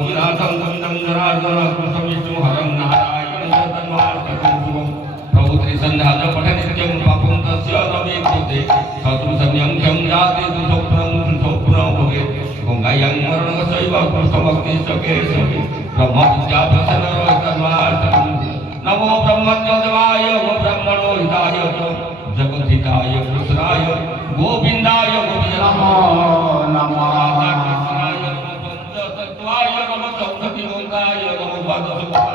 विनाशं कुन्दं जनार्दन कृष्णं विष्णु हरं नारायणं तन्मार्गं शुभं प्रभु त्रिसन्ध्याज पठनित्यं पापं तस्य न विद्यते शत्रुसंख्यं जाते सुस्वप्नं भवेत् गङ्गायां मरणसैव कृष्णभक्ति सखे सखे ब्रह्मविद्या प्रसन्नरोहितन्मार्गं नमो ब्रह्मज्योतिवाय ब्रह्मणो हिताय जगद्धिताय कृष्णाय गोविन्दाय गोविन्दनाय नमः कृष्णाय नमः पंचतत्वाय नमः सप्ततिलोकाय नमः